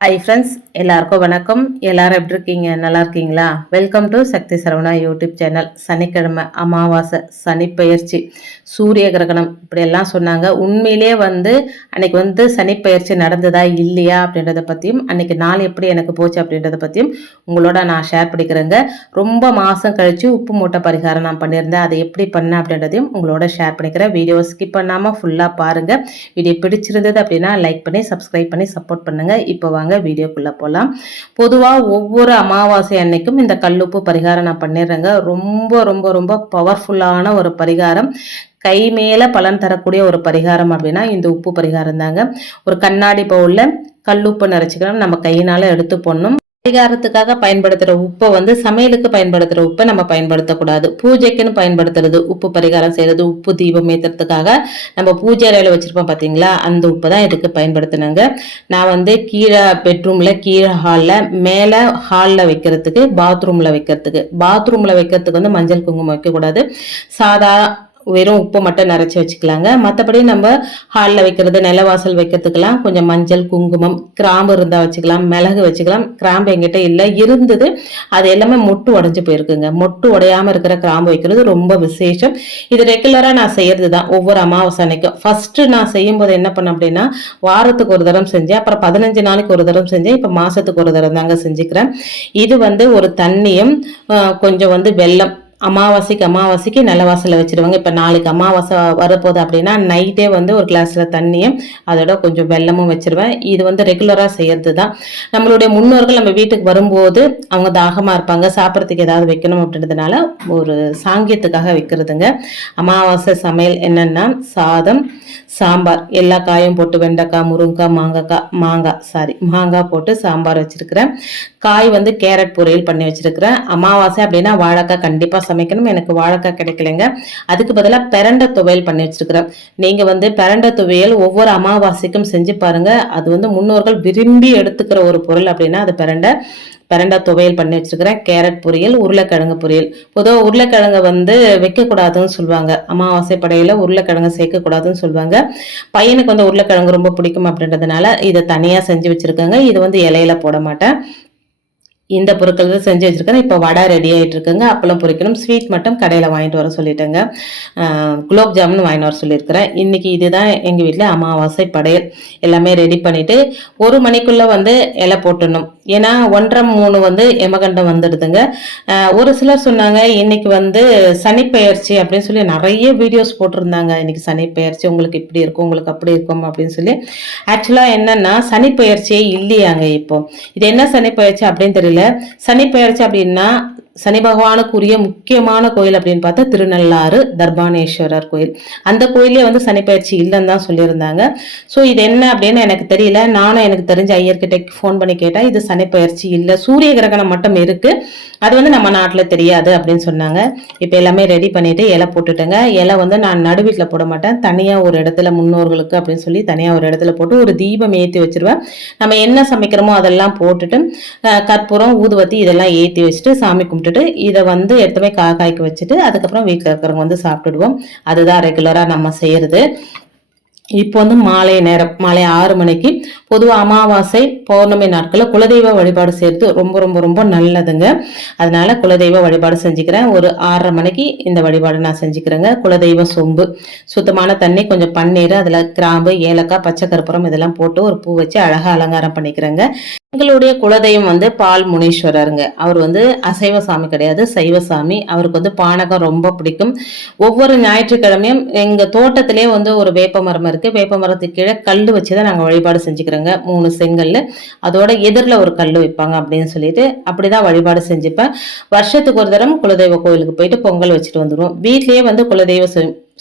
Hi friends எல்லாருக்கும் வணக்கம். எல்லாரும் எப்படி இருக்கீங்க? நல்லா இருக்கீங்களா? Welcome to Shakti Saravana YouTube channel. சனிக்கிழமை அமாவாசை சனிப்பெயர்ச்சி சூரிய கிரகணம் இப்படியெல்லாம் சொன்னாங்க. உண்மையிலே வந்து அன்னைக்கு வந்து சனிப்பெயர்ச்சி நடந்ததா இல்லையா அப்படின்றத பற்றியும் அன்னைக்கு நாள் எப்படி எனக்கு போச்சு அப்படின்றத பற்றியும் உங்களோட நான் ஷேர் பண்ணிக்கிறேங்க. ரொம்ப மாதம் கழித்து உப்பு மூட்டை பரிகாரம் நான் பண்ணியிருந்தேன். அதை எப்படி பண்ணேன் அப்படின்றதையும் உங்களோட ஷேர் பண்ணிக்கிறேன். வீடியோ ஸ்கிப் பண்ணாமல் ஃபுல்லாக பாருங்கள் வீடியோ பிடிச்சிருந்தது அப்படின்னா லைக் பண்ணி சப்ஸ்கிரைப் பண்ணி சப்போர்ட் பண்ணுங்கள் இப்போ வாங்க வீடியோக்குள்ளே போகலாம் பொதுவாக ஒவ்வொரு அமாவாசை அன்னைக்கும் இந்த கல்லுப்பு பரிகாரம் நான் பண்ணிடுறேங்க. ரொம்ப ரொம்ப ரொம்ப பவர்ஃபுல்லான ஒரு பரிகாரம். கை மேல பலன் தரக்கூடிய ஒரு பரிகாரம் அப்படின்னா இந்த உப்பு பரிகாரம் தாங்க ஒரு கண்ணாடி பவுலில் கல்லுப்பு நிறச்சிக்கிறோம் நம்ம கையினால் எடுத்து போடணும். பரிகாரத்துக்காக பயன்படுத்துற உப்பை வந்து சமையலுக்கு பயன்படுத்துற உப்பை நம்ம பயன்படுத்தக்கூடாது. பூஜைக்குன்னு பயன்படுத்துறது உப்பு பரிகாரம் செய்யறது உப்பு தீபம் ஏத்துறதுக்காக நம்ம பூஜை அறையில வச்சிருப்போம் பாத்தீங்களா? அந்த உப்பை தான் இதுக்கு பயன்படுத்தினாங்க. நான் வந்து கீழே பெட்ரூம்ல கீழே ஹாலில் மேலே ஹாலில் வைக்கிறதுக்கு பாத்ரூம்ல வைக்கிறதுக்கு. பாத்ரூம்ல வைக்கிறதுக்கு வந்து மஞ்சள் குங்குமம் வைக்கக்கூடாது. சாதா வெறும் உப்பு மட்டும் நிறச்சி வச்சுக்கலாங்க. மற்றபடி நம்ம ஹாலில் வைக்கிறது நிலவாசல் வைக்கிறதுக்கெல்லாம் கொஞ்சம் மஞ்சள் குங்குமம் கிராம்பு இருந்தால் வச்சுக்கலாம் மிளகு வச்சுக்கலாம். கிராம்பு எங்கிட்ட இல்லை. இருந்தது அது எல்லாமே மொட்டு உடஞ்சி போயிருக்குங்க. மொட்டு உடையாமல் இருக்கிற கிராம்பு வைக்கிறது ரொம்ப விசேஷம். இது ரெகுலராக நான் செய்கிறது தான் ஒவ்வொரு அமாவாசை அன்னைக்கும். ஃபர்ஸ்ட் நான் செய்யும்போது என்ன பண்ணேன் அப்படின்னா வாரத்துக்கு ஒரு தரம் செஞ்சேன். அப்புறம் பதினஞ்சு நாளைக்கு ஒரு தரம் செஞ்சேன். இப்போ மாதத்துக்கு ஒரு தரம் தாங்க செஞ்சுக்கிறேன். இது வந்து ஒரு தண்ணியும் கொஞ்சம் வந்து வெள்ளம் அமாவாசைக்கு அமாவாசைக்கு நல்ல வாசலில் வச்சுருவாங்க. இப்போ நாளைக்கு அமாவாசை வரப்போகுது அப்படின்னா நைட்டே வந்து ஒரு கிளாஸில் தண்ணியும் அதோட கொஞ்சம் வெள்ளமும் வச்சுருவேன். இது வந்து ரெகுலராக செய்யறது தான் நம்மளுடைய முன்னோர்கள் நம்ம வீட்டுக்கு வரும்போது அவங்க தாகமாக இருப்பாங்க. சாப்பிட்றதுக்கு ஏதாவது வைக்கணும் அப்படின்றதுனால ஒரு சாங்கியத்துக்காக வைக்கிறதுங்க. அமாவாசை சமையல் என்னென்னா சாதம் சாம்பார். எல்லா காயும் போட்டு வெண்டைக்காய் முருங்கைக்காய் மாங்காய் மாங்காய் சாரி மாங்காய் போட்டு சாம்பார் வச்சுருக்கிறேன். காய் வந்து கேரட் பொரியல் பண்ணி வச்சுருக்கிறேன். அமாவாசை அப்படின்னா வாழைக்காய் கண்டிப்பாக சமைக்கணும். எனக்கு வாழைக்காய் கிடைக்கலைங்க. அதுக்கு பதிலாக பெரண்டை துவையல் பண்ணி வச்சுருக்கிறேன். நீங்கள் வந்து பெரண்டை துவையல் ஒவ்வொரு அமாவாசைக்கும் செஞ்சு பாருங்கள் அது வந்து முன்னோர்கள் விரும்பி எடுத்துக்கிற ஒரு பொருள் அப்படின்னா அது பெரண்டை. பிரண்டா துவையல் பண்ணி வச்சுருக்கிறேன். கேரட் பொரியல் உருளைக்கிழங்கு பொரியல். பொதுவாக உருளைக்கிழங்கு வந்து வைக்கக்கூடாதுன்னு சொல்லுவாங்க. அமாவாசை படையில் உருளைக்கிழங்கு சேர்க்கக்கூடாதுன்னு சொல்லுவாங்க. பையனுக்கு வந்து உருளைக்கிழங்கு ரொம்ப பிடிக்கும் அப்படின்றதுனால இதை தனியாக செஞ்சு வச்சுருக்கேங்க. இது வந்து இலையில போட மாட்டேன். இந்த பொருட்கள் தான் செஞ்சு வச்சுருக்கேன். இப்போ வடை ரெடி ஆகிட்டு இருக்குங்க. அப்பளம் பொரிக்கணும். ஸ்வீட் மட்டும் கடையில் வாங்கிட்டு வர சொல்லிட்டேங்க. குலோப் ஜாமுன் வாங்கிட்டு வர சொல்லியிருக்கிறேன். இன்றைக்கி இதுதான் எங்கள் வீட்டில் அமாவாசை படையல். எல்லாமே ரெடி பண்ணிவிட்டு ஒரு மணிக்குள்ளே வந்து இலை போட்டுடணும். ஏன்னா ஒன்றரை மூணு வந்து எமகண்டம் வந்துடுதுங்க. ஒரு சிலர் சொன்னாங்க இன்னைக்கு வந்து சனிப்பெயர்ச்சி அப்படின்னு சொல்லி நிறைய வீடியோஸ் போட்டிருந்தாங்க. இன்னைக்கு சனிப்பெயர்ச்சி உங்களுக்கு இப்படி இருக்கும் உங்களுக்கு அப்படி இருக்கும் அப்படின்னு சொல்லி. ஆக்சுவலாக என்னென்னா சனிப்பெயர்ச்சியே இல்லையாங்க இப்போ. இது என்ன சனிப்பெயர்ச்சி அப்படின்னு தெரியல. சனிப்பெயர்ச்சி அப்படின்னா சனி பகவானுக்குரிய முக்கியமான கோயில் அப்படின்னு பார்த்தா திருநள்ளாறு தர்பானேஸ்வரர் கோயில். அந்த கோயிலே வந்து சனிப்பயிற்சி இல்லைன்னு தான் சொல்லியிருந்தாங்க. ஸோ இது என்ன அப்படின்னு எனக்கு தெரியல. நானும் எனக்கு தெரிஞ்ச ஐயர்கிட்ட ஃபோன் பண்ணி கேட்டால் இது சனிப்பயிற்சி இல்லை. சூரிய கிரகணம் மட்டும் இருக்குது அது வந்து நம்ம நாட்டில் தெரியாது அப்படின்னு சொன்னாங்க. இப்போ எல்லாமே ரெடி பண்ணிவிட்டு இலை போட்டுட்டேங்க. இலை வந்து நான் நடு வீட்டில் போட மாட்டேன். தனியாக ஒரு இடத்துல முன்னோர்களுக்கு அப்படின்னு சொல்லி தனியாக ஒரு இடத்துல போட்டு ஒரு தீபம் ஏற்றி வச்சிருவேன். நம்ம என்ன சமைக்கிறோமோ அதெல்லாம் போட்டுட்டு கற்பூரம் ஊதுவத்தி இதெல்லாம் ஏற்றி வச்சுட்டு சாமி கும்பிட்டு விட்டுட்டு இதை வந்து எடுத்துமே காக்காய்க்கு வச்சுட்டு அதுக்கப்புறம் வீட்டில் இருக்கிறவங்க வந்து சாப்பிட்டுடுவோம். அதுதான் ரெகுலராக நம்ம செய்யறது. இப்போ வந்து மாலை நேரம் மாலை ஆறு மணிக்கு பொதுவாக அமாவாசை பௌர்ணமி நாட்களில் குலதெய்வ வழிபாடு செய்கிறது ரொம்ப ரொம்ப ரொம்ப நல்லதுங்க. அதனால குலதெய்வ வழிபாடு செஞ்சுக்கிறேன். ஒரு ஆறரை மணிக்கு இந்த வழிபாடு நான் செஞ்சுக்கிறேங்க. குலதெய்வ சொம்பு சுத்தமான தண்ணி கொஞ்சம் பன்னீர் அதில் கிராம்பு ஏலக்காய் பச்சை கருப்புரம் இதெல்லாம் போட்டு ஒரு பூ வச்சு அழகாக அலங்காரம் பண்ணிக்கிறேங்க. எங்களுடைய குலதெய்வம் வந்து பால் முனீஸ்வரருங்க. அவர் வந்து அசைவ சாமி கிடையாது சைவ சாமி. அவருக்கு வந்து பானகம் ரொம்ப பிடிக்கும். ஒவ்வொரு ஞாயிற்றுக்கிழமையும் எங்கள் தோட்டத்திலே வந்து ஒரு வேப்ப மரம் இருக்குது வேப்ப மரத்துக்கு கீழே கல் வச்சு தான் நாங்கள் வழிபாடு செஞ்சுக்கிறோங்க. மூணு செங்கல் அதோட எதிரில் ஒரு கல் வைப்பாங்க அப்படின்னு சொல்லிட்டு அப்படிதான் வழிபாடு செஞ்சுப்பேன். வருஷத்துக்கு ஒரு தரம் குலதெய்வ கோயிலுக்கு போயிட்டு பொங்கல் வச்சுட்டு வந்துடுவோம் வீட்லேயே வந்து குலதெய்வ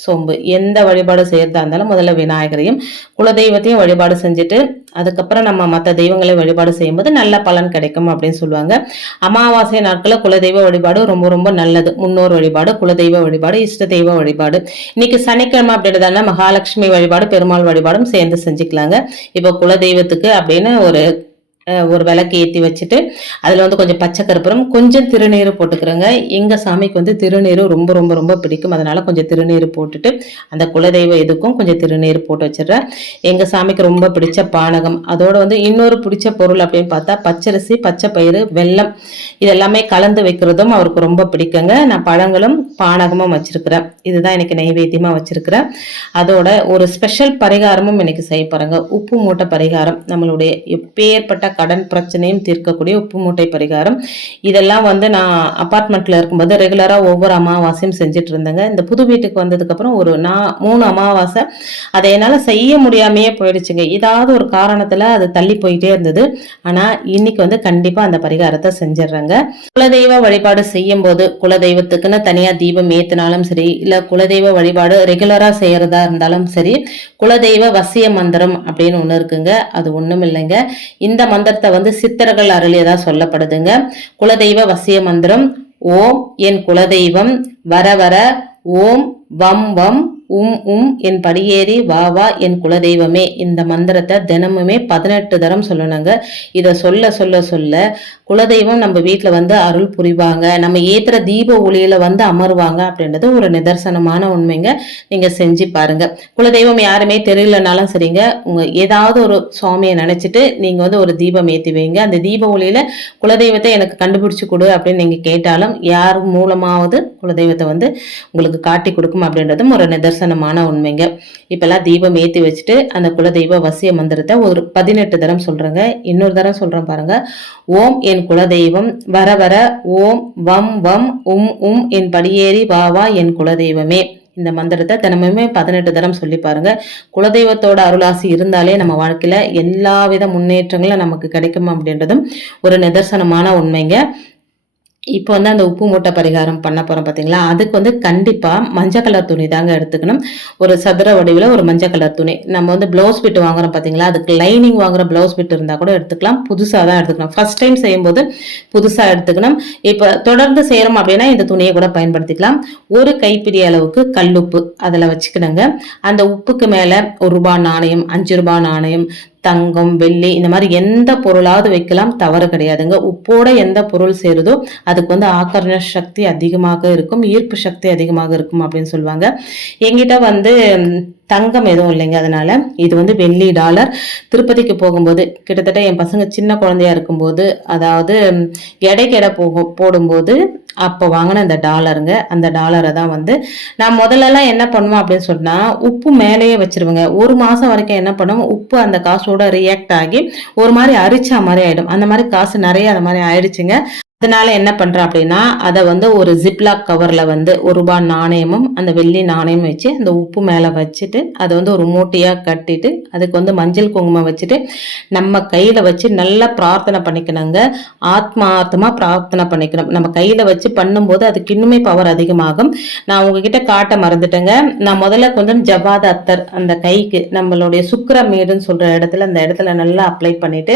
சொம்பு. எந்த வழிபாடு செய்யறதா இருந்தாலும் முதல்ல விநாயகரையும் குலதெய்வத்தையும் வழிபாடு செஞ்சுட்டு அதுக்கப்புறம் நம்ம மற்ற தெய்வங்களை வழிபாடு செய்யும்போது நல்ல பலன் கிடைக்கும் அப்படின்னு சொல்லுவாங்க. அமாவாசை நாட்களில் குலதெய்வ வழிபாடு ரொம்ப ரொம்ப நல்லது. முன்னோர் வழிபாடு குலதெய்வ வழிபாடு இஷ்ட தெய்வ வழிபாடு. இன்னைக்கு சனிக்கிழமை அப்படின்றதால மகாலட்சுமி வழிபாடு பெருமாள் வழிபாடும் சேர்ந்து செஞ்சுக்கலாங்க. இப்போ குலதெய்வத்துக்கு அப்படின்னு ஒரு ஒரு விளக்கு ஏற்றி வச்சுட்டு அதில் வந்து கொஞ்சம் பச்சை கருப்பரம் கொஞ்சம் திருநீர் போட்டுக்கிறோங்க. எங்கள் சாமிக்கு வந்து திருநீர் ரொம்ப ரொம்ப ரொம்ப பிடிக்கும். அதனால் கொஞ்சம் திருநீர் போட்டுட்டு அந்த குலதெய்வ இதுக்கும் கொஞ்சம் திருநீர் போட்டு வச்சிடுறேன். எங்கள் சாமிக்கு ரொம்ப பிடிச்ச பானகம். அதோடு வந்து இன்னொரு பிடிச்ச பொருள் அப்படின்னு பார்த்தா பச்சரிசி பச்சை பயிறு வெல்லம். இதெல்லாமே கலந்து வைக்கிறதும் அவருக்கு ரொம்ப பிடிக்குங்க. நான் பழங்களும் பானகமும் வச்சுருக்கிறேன். இதுதான் எனக்கு நைவேத்தியமாக வச்சுருக்கிறேன். அதோட ஒரு ஸ்பெஷல் பரிகாரமும் எனக்கு செய்ய போகிறாங்க உப்பு மூட்டை பரிகாரம். நம்மளுடைய எப்பேற்பட்ட கடன் பிரச்சனையும் தீர்க்கக்கூடிய உப்பு மூட்டை பரிகாரம். இதெல்லாம் வந்து நான் அப்பார்ட்மெண்ட்டில் இருக்கும்போது ரெகுலராக ஒவ்வொரு அமாவாசையும் செஞ்சுட்டு இருந்தேங்க இந்த புது வீட்டுக்கு வந்ததுக்கப்புறம் ஒரு நான் மூணு அமாவாசை. அதை என்னால் செய்ய முடியாமையே போயிடுச்சுங்க. ஏதாவது ஒரு காரணத்தில் அது தள்ளி போயிட்டே இருந்தது. ஆனால் இன்னைக்கு வந்து கண்டிப்பாக அந்த பரிகாரத்தை செஞ்சிடுறேங்க. குலதெய்வ வழிபாடு செய்யும் போது குலதெய்வத்துக்குன்னு தனியாக தீபம் ஏற்றினாலும் சரி இல்லை குலதெய்வ வழிபாடு ரெகுலராக செய்கிறதா இருந்தாலும் சரி குலதெய்வ வசிய மந்திரம் அப்படின்னு ஒன்று இருக்குங்க. அது ஒன்றும் இல்லைங்க. இந்த மந்திரத்தை வந்து சித்தர்கள் அருளியதா சொல்லப்படுதுங்க. குலதெய்வ வசிய மந்திரம் ஓம் என் குலதெய்வம் வர வர ஓம் வம் வம் உம் உம் என் படியேறி வா வா என் குலதெய்வமே. இந்த மந்திரத்தை தினமுமே பதினெட்டு தரம் சொல்லணுங்க. இதை சொல்ல சொல்ல சொல்ல குலதெய்வம் நம்ம வீட்டில் வந்து அருள் புரிவாங்க. நம்ம ஏற்றுற தீப ஒளியில் வந்து அமருவாங்க அப்படின்றது ஒரு நிதர்சனமான உண்மைங்க. நீங்கள் செஞ்சு பாருங்கள் குலதெய்வம் யாருமே தெரியலனாலும் சரிங்க. உங்கள் ஏதாவது ஒரு சுவாமியை நினச்சிட்டு நீங்கள் வந்து ஒரு தீபம் ஏற்றி வைங்க. அந்த தீப ஒளியில் குலதெய்வத்தை எனக்கு கண்டுபிடிச்சி கொடு அப்படின்னு நீங்கள் கேட்டாலும் யார் மூலமாவது குலதெய்வத்தை வந்து உங்களுக்கு காட்டி கொடுக்கும் அப்படின்றதும் ஒரு நிதர்சனமான உண்மைங்க. இப்போல்லாம் தீபம் ஏற்றி வச்சுட்டு அந்த குலதெய்வ வசிய மந்திரத்தை ஒரு பதினெட்டு தரம் சொல்கிறேங்க இன்னொரு தரம் சொல்கிறேன் பாருங்கள் ஓம் என் குலதெய்வம். வர வர ஓம் வம் வம் உம் உம் என் படியேறி வா வா என் குலதெய்வமே. இந்த மந்திரத்தை தினமுமே பதினெட்டு தரம் சொல்லி பாருங்க. குலதெய்வத்தோட அருளாசி இருந்தாலே நம்ம வாழ்க்கையில எல்லா வித முன்னேற்றங்களும் நமக்கு கிடைக்கும் அப்படின்றதும் ஒரு நிதர்சனமான உண்மைங்க. இப்போ வந்து அந்த உப்பு மூட்டை பரிகாரம் பண்ண போகிறோம் பார்த்தீங்களா அதுக்கு வந்து கண்டிப்பாக மஞ்சள் கலர் துணி தாங்க எடுத்துக்கணும். ஒரு சதுர வடிவில் ஒரு மஞ்சள் கலர் துணி. நம்ம வந்து ப்ளவுஸ் பிட் வாங்குறோம் பார்த்தீங்களா அதுக்கு லைனிங் வாங்குற ப்ளவுஸ் பிட் இருந்தால் கூட எடுத்துக்கலாம். புதுசாக தான் எடுத்துக்கணும். ஃபர்ஸ்ட் டைம் செய்யும்போது புதுசாக எடுத்துக்கணும். இப்போ தொடர்ந்து செய்கிறோம் அப்படின்னா இந்த துணியை கூட பயன்படுத்திக்கலாம். ஒரு கைப்பிடி அளவுக்கு கல்லுப்பு அதில் வச்சுக்கணுங்க. அந்த உப்புக்கு மேலே ஒரு ரூபா நாணயம் அஞ்சு ரூபா நாணயம் தங்கம் வெள்ளி இந்த மாதிரி எந்த பொருளாவது வைக்கலாம் தவறு கிடையாதுங்க. உப்போட எந்த பொருள் சேருதோ அதுக்கு வந்து ஆக்கர்ண சக்தி அதிகமாக இருக்கும் ஈர்ப்பு சக்தி அதிகமாக இருக்கும் அப்படின்னு சொல்லுவாங்க. எங்கிட்ட வந்து தங்கம் எதுவும் இல்லைங்க. அதனால இது வந்து வெள்ளி டாலர். திருப்பதிக்கு போகும்போது கிட்டத்தட்ட என் பசங்க சின்ன குழந்தையா இருக்கும்போது அதாவது ம், எடைக்கு எடை போகும் போடும்போது அப்போ வாங்கின அந்த டாலருங்க. அந்த டாலரை தான் வந்து நான் முதல்லலாம் என்ன பண்ணுவேன் அப்படின்னு சொன்னால் உப்பு மேலேயே வச்சிருவேங்க. ஒரு மாதம் வரைக்கும் என்ன பண்ணுவோம் உப்பு அந்த காசோட ரியாக்ட் ஆகி ஒரு மாதிரி அரிச்சா மாதிரி ஆகிடும் அந்த மாதிரி காசு நிறைய அந்த மாதிரி ஆயிடுச்சுங்க. அதனால என்ன பண்றேன் அப்படின்னா அதை வந்து ஒரு ஜிப்லாக் கவர்ல வந்து ஒரு ரூபாய் நாணயமும் அந்த வெள்ளி நாணயமும் வச்சு அந்த உப்பு மேலே வச்சுட்டு அதை வந்து ஒரு மூட்டையாக கட்டிட்டு அதுக்கு வந்து மஞ்சள் குங்குமம் வச்சுட்டு நம்ம கையில வச்சு நல்லா பிரார்த்தனை பண்ணிக்கணுங்க. ஆத்மார்த்தமா பிரார்த்தனை பண்ணிக்கணும். நம்ம கையில வச்சு பண்ணும்போது அதுக்கு இன்னுமே பவர் அதிகமாகும். நான் உங்ககிட்ட காட்ட மறந்துட்டேங்க. நான் முதல்ல கொஞ்சம் ஜவாத அத்தர் அந்த கைக்கு நம்மளுடைய சுக்கரமேடுன்னு சொல்ற இடத்துல அந்த இடத்துல நல்லா அப்ளை பண்ணிட்டு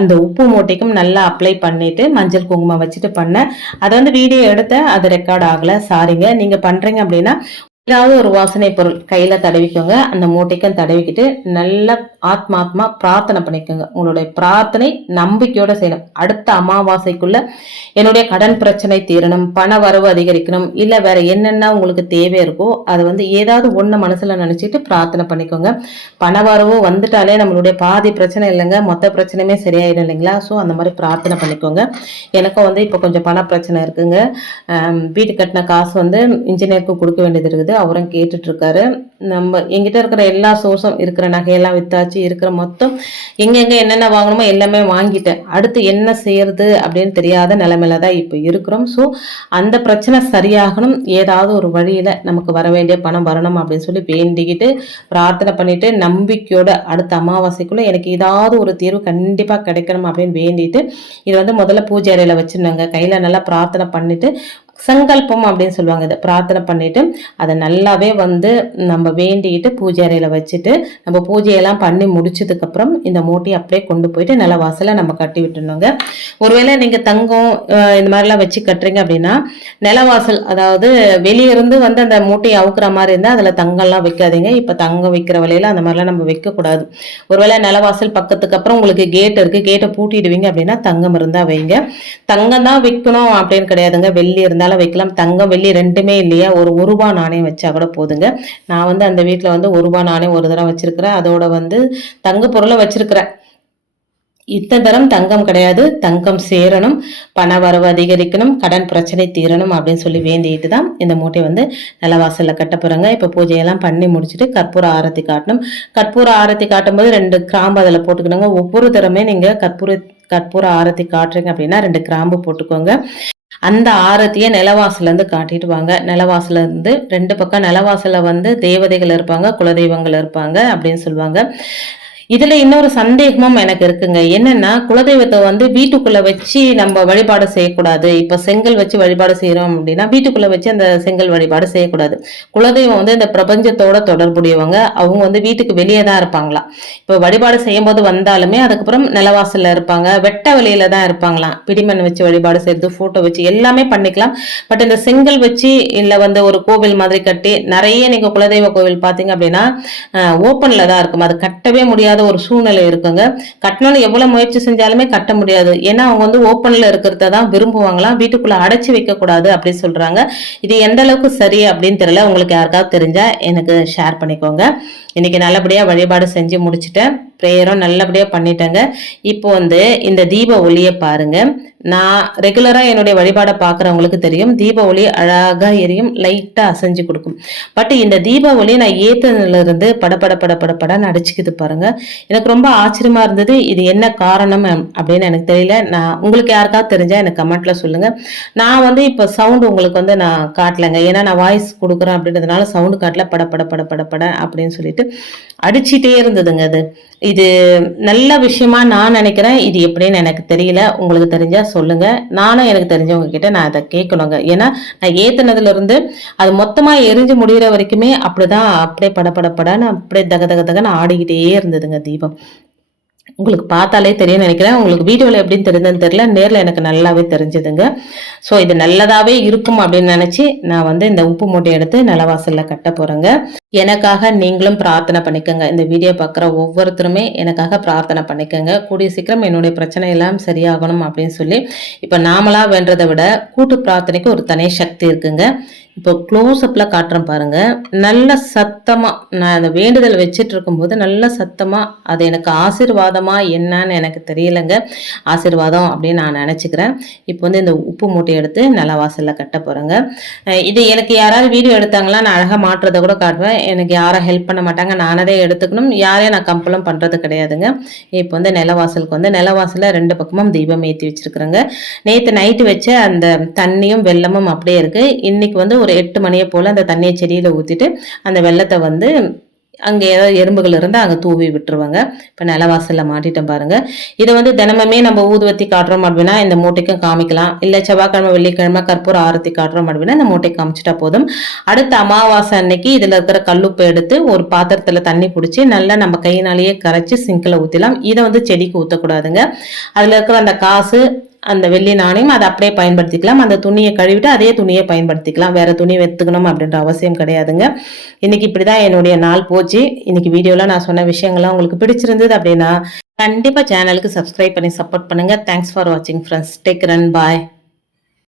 அந்த உப்பு மூட்டைக்கும் நல்லா அப்ளை பண்ணிட்டு மஞ்சள் குங்குமம் வச்சுட்டு பண்ணேன் அதை வந்து வீடியோ எடுத்தேன். அது ரெக்கார்ட் ஆகலை. சாரிங்க நீங்க பண்றீங்க அப்படின்னா ஏதாவது ஒரு வாசனை பொருள் கையில தடவிக்கோங்க. அந்த மூட்டைக்கும் தடவிக்கிட்டு நல்லா ஆத்மாத்மா பிரார்த்தனை பண்ணிக்கோங்க. உங்களுடைய பிரார்த்தனை நம்பிக்கையோட செய்யணும். அடுத்த அமாவாசைக்குள்ள என்னுடைய கடன் பிரச்சனை தீரணும் பண வரவு அதிகரிக்கணும் இல்ல வேற என்னென்ன உங்களுக்கு தேவை இருக்கோ அதை வந்து ஏதாவது ஒண்ணு மனசுல நினைச்சிட்டு பிரார்த்தனை பண்ணிக்கோங்க. பண வரவு வந்துட்டாலே நம்மளுடைய பாதி பிரச்சனை இல்லைங்க. மொத்த பிரச்சனையுமே சரியாயிடும் இல்லைங்களா? ஸோ அந்த மாதிரி பிரார்த்தனை பண்ணிக்கோங்க. எனக்கும் வந்து இப்போ கொஞ்சம் பண பிரச்சனை இருக்குங்க. வீட்டு வீடு கட்டின காசு வந்து இன்ஜினியருக்கு கொடுக்க வேண்டியது இருக்குது. அவரும் கேட்டுட்டு இருக்காரு நம்ம எங்கிட்ட இருக்கிற எல்லா சோர்ஸும் இருக்கிற நகையெல்லாம் வித்தாச்சு இருக்கிற மொத்தம் எங்கெங்க என்னென்ன வாங்கணுமோ எல்லாமே வாங்கிட்டேன். அடுத்து என்ன செய்யறது அப்படின்னு தெரியாத நிலைமையில தான் இப்போ இருக்கிறோம். ஸோ அந்த பிரச்சனை சரியாகணும். ஏதாவது ஒரு வழியில் நமக்கு வர வேண்டிய பணம் வரணும் அப்படின்னு சொல்லி வேண்டிக்கிட்டு பிரார்த்தனை பண்ணிட்டு நம்பிக்கையோட அடுத்த அமாவாசைக்குள்ளே எனக்கு ஏதாவது ஒரு தீர்வு கண்டிப்பாக கிடைக்கணும் அப்படின்னு வேண்டிட்டு இது வந்து முதல்ல பூஜை அறையில் வச்சுருந்தாங்க. கையில் நல்லா பிரார்த்தனை பண்ணிட்டு சங்கல்பம் அப்படின்னு சொல்லுவாங்க. இதை பிரார்த்தனை பண்ணிட்டு அதை நல்லாவே வந்து நம்ம வேண்டிக்கிட்டு பூஜை அறையில் வச்சுட்டு நம்ம பூஜையெல்லாம் பண்ணி முடிச்சதுக்கப்புறம் இந்த மூட்டையை அப்படியே கொண்டு போயிட்டு நில வாசலை நம்ம கட்டி விட்டுணுங்க ஒருவேளை நீங்கள் தங்கம் இந்த மாதிரிலாம் வச்சு கட்டுறீங்க அப்படின்னா நிலவாசல் அதாவது வெளியிருந்து வந்து அந்த மூட்டையை அவுக்குற மாதிரி இருந்தால் அதில் தங்கம்லாம் வைக்காதீங்க. இப்போ தங்கம் வைக்கிற வழியில அந்த மாதிரிலாம் நம்ம வைக்கக்கூடாது ஒருவேளை நிலவாசல் பக்கத்துக்கு அப்புறம் உங்களுக்கு கேட் இருக்குது கேட்டை பூட்டிடுவீங்க அப்படின்னா தங்கம் இருந்தால் வைங்க. தங்கம் தான் வைக்கணும் அப்படின்னு கிடையாதுங்க. வெள்ளி இருந்தாலும் வைக்கலாம். தங்கம் வெள்ளி ரெண்டுமே இல்லையா? ஒரு ஒரு ரூபா நாணயம் வச்சா கூட போதுங்க. நான் வந்து அந்த வீட்டில் வந்து ஒரு ரூபா நாணயம் ஒரு தடவை வச்சிருக்கிறேன். அதோட வந்து தங்க பொருளை வச்சிருக்கிறேன். இத்தனை தரம் தங்கம் கிடையாது. தங்கம் சேரணும் பண வரவு அதிகரிக்கணும் கடன் பிரச்சனை தீரணும் அப்படின்னு சொல்லி வேண்டிட்டு தான் இந்த மூட்டை வந்து நிலவாசலில் கட்ட போகிறாங்க இப்போ பூஜையெல்லாம் பண்ணி முடிச்சுட்டு கற்பூர ஆரத்தி காட்டணும். கற்பூர ஆரத்தி காட்டும்போது ரெண்டு கிராம்பு அதில் போட்டுக்கணுங்க. ஒவ்வொரு தரமே நீங்கள் கற்பூர கற்பூர ஆரத்தி காட்டுறீங்க அப்படின்னா ரெண்டு கிராம்பு போட்டுக்கோங்க. அந்த ஆரத்தியை நிலவாசல்ல இருந்து காட்டிட்டு வாங்க. நிலவாசல்ல இருந்து ரெண்டு பக்கம் நிலவாசல்ல வந்து தேவதைகள் இருப்பாங்க குலதெய்வங்கள் இருப்பாங்க அப்படின்னு சொல்லுவாங்க. இதுல இன்னொரு சந்தேகமும் எனக்கு இருக்குங்க. என்னன்னா குலதெய்வத்தை வந்து வீட்டுக்குள்ள வச்சு நம்ம வழிபாடு செய்யக்கூடாது. இப்ப செங்கல் வச்சு வழிபாடு செய்யறோம் அப்படின்னா வீட்டுக்குள்ள வச்சு அந்த செங்கல் வழிபாடு செய்யக்கூடாது. குலதெய்வம் வந்து இந்த பிரபஞ்சத்தோட தொடர்புடையவங்க. அவங்க வந்து வீட்டுக்கு வெளியே தான் இருப்பாங்களாம் இப்போ வழிபாடு செய்யும் போது வந்தாலுமே அதுக்கப்புறம் நிலவாசல்ல இருப்பாங்க. வெட்ட வெளியில தான் இருப்பாங்களாம். பிடிமண் வச்சு வழிபாடு செய்யறது போட்டோ வச்சு எல்லாமே பண்ணிக்கலாம். பட் இந்த செங்கல் வச்சு இல்ல வந்து ஒரு கோவில் மாதிரி கட்டி நிறைய நீங்க குலதெய்வ கோவில் பாத்தீங்க அப்படின்னா ஓப்பன்ல தான் இருக்கும். அது கட்டவே முடியாது. ஒரு சூழ்நிலை இருக்குங்க. கட்டணும்னு எவ்வளவு முயற்சி செஞ்சாலுமே கட்ட முடியாது. ஏன்னா அவங்க வந்து ஓப்பன்ல இருக்கிறத தான் விரும்புவாங்களாம். வீட்டுக்குள்ள அடைச்சி வைக்க கூடாது அப்படின்னு சொல்றாங்க. இது எந்த அளவுக்கு சரி அப்படின்னு தெரியல. உங்களுக்கு யாருக்காவது தெரிஞ்சா எனக்கு ஷேர் பண்ணிக்கோங்க. இன்னைக்கு நல்லபடியா வழிபாடு செஞ்சு முடிச்சுட்டேன். ப்ரேயரும் நல்லபடியாக பண்ணிட்டேங்க. இப்போ வந்து இந்த தீப ஒளியை பாருங்க. நான் ரெகுலராக என்னுடைய வழிபாடை பார்க்குறவங்களுக்கு தெரியும். தீப ஒளி அழகாக எரியும். லைட்டாக அசைஞ்சு கொடுக்கும். பட் இந்த தீப ஒளி நான் ஏத்தனிலிருந்து படப்பட படபட படபட படன்னு அடிச்சுக்குது பாருங்க. எனக்கு ரொம்ப ஆச்சரியமா இருந்தது இது என்ன காரணம் அப்படின்னு எனக்கு தெரியல. நான் உங்களுக்கு யாருக்காவது தெரிஞ்சா எனக்கு கமெண்ட்ல சொல்லுங்க. நான் வந்து இப்போ சவுண்ட் உங்களுக்கு வந்து நான் காட்டலைங்க. ஏன்னா நான் வாய்ஸ் கொடுக்குறேன் அப்படின்றதுனால சவுண்டு காட்டல. பட பட பட பட பட அப்படின்னு சொல்லிட்டு அடிச்சிட்டே இருந்ததுங்க அது. இது நல்ல விஷயமா நான் நினைக்கிறேன். இது எப்படின்னு எனக்கு தெரியல. உங்களுக்கு தெரிஞ்சா சொல்லுங்க. நானும் எனக்கு தெரிஞ்சவங்க கிட்ட நான் அதை கேட்கணுங்க. ஏன்னா நான் ஏத்துனதுல இருந்து அது மொத்தமா எரிஞ்சு முடிகிற வரைக்குமே அப்படிதான் அப்படியே பட பட அப்படியே தக தக தகன்னு ஆடிக்கிட்டே இருந்ததுங்க தீபம். உங்களுக்கு பார்த்தாலே தெரியும் நினைக்கிறேன். உங்களுக்கு வீடியோவில் எப்படின்னு தெரிஞ்சதுன்னு தெரியல. நேரில் எனக்கு நல்லாவே தெரிஞ்சதுங்க. ஸோ இது நல்லதாகவே இருக்கும் அப்படின்னு நினச்சி நான் வந்து இந்த உப்பு மூட்டை எடுத்து நிலவாசலில் கட்ட போகிறேங்க எனக்காக நீங்களும் பிரார்த்தனை பண்ணிக்கோங்க. இந்த வீடியோ பார்க்குற ஒவ்வொருத்தருமே எனக்காக பிரார்த்தனை பண்ணிக்கோங்க. கூடிய சீக்கிரம் என்னுடைய பிரச்சனை எல்லாம் சரியாகணும் அப்படின்னு சொல்லி இப்போ நாமளா வேண்டதை விட கூட்டு பிரார்த்தனைக்கு ஒரு தனி சக்தி இருக்குங்க. இப்போ க்ளோஸ்அப்பில் காட்டுறேன் பாருங்க. நல்ல சத்தமாக நான் அந்த வேண்டுதல் வச்சுட்டு இருக்கும்போது நல்ல சத்தமாக அது எனக்கு ஆசீர்வாதமாக என்னன்னு எனக்கு தெரியலைங்க. ஆசீர்வாதம் அப்படின்னு நான் நினச்சிக்கிறேன். இப்போ வந்து இந்த உப்பு மூட்டை எடுத்து நிலவாசல்ல கட்ட போகிறேங்க இது எனக்கு யாராவது வீடியோ எடுத்தாங்களா நான் அழகாக மாட்டுறதை கூட காட்டுவேன். எனக்கு யாரும் ஹெல்ப் பண்ண மாட்டாங்க. நானதே எடுத்துக்கணும். யாரையும் நான் கம்பலும் பண்ணுறது கிடையாதுங்க. இப்போ வந்து நிலவாசலுக்கு வந்து நிலவாசலில் ரெண்டு பக்கமும் தீபம் ஏற்றி வச்சிருக்கிறேங்க. நேற்று நைட்டு வச்ச அந்த தண்ணியும் வெள்ளமும் அப்படியே இருக்குது இன்றைக்கி வந்து ஒரு எட்டு மணியை போல் அந்த தண்ணியை செடியில் ஊற்றிட்டு அந்த வெள்ளத்தை வந்து அங்கே ஏதாவது எறும்புகள் இருந்தால் அங்கே தூவி விட்டுருவாங்க. இப்போ நிலவாசலில் மாட்டிட்டோம் பாருங்கள் இதை வந்து தினமுமே நம்ம ஊதுவத்தி காட்டுறோம் அப்படின்னா இந்த மூட்டைக்கும் காமிக்கலாம். இல்லை செவ்வாய்க்கிழமை வெள்ளிக்கிழமை கற்பூர ஆரத்தி காட்டுறோம் அப்படின்னா இந்த மூட்டை காமிச்சிட்டா போதும். அடுத்த அமாவாசை அன்னைக்கு இதில் இருக்கிற கல்லுப்பு எடுத்து ஒரு பாத்திரத்தில் தண்ணி பிடிச்சி நல்லா நம்ம கையினாலேயே கரைச்சி சிங்கில் ஊற்றலாம் இதை வந்து செடிக்கு ஊற்றக்கூடாதுங்க அதில் இருக்கிற அந்த காசு அந்த வெள்ளி நாணயம் அதை அப்படியே பயன்படுத்திக்கலாம். அந்த துணியை கழுவிட்டு அதே துணியை பயன்படுத்திக்கலாம். வேற துணி வெத்துக்கணும் அப்படின்ற அவசியம் கிடையாதுங்க. இன்னைக்கு இப்படிதான் என்னுடைய நாள் போச்சு. இன்னைக்கு வீடியோல நான் சொன்ன விஷயங்கள்லாம் உங்களுக்கு பிடிச்சிருந்தது அப்படின்னா கண்டிப்பா சேனலுக்கு சப்ஸ்கிரைப் பண்ணி சப்போர்ட் பண்ணுங்க. தேங்க்ஸ் ஃபார் வாட்சிங் ஃப்ரெண்ட்ஸ் டேக் ரன் பாய்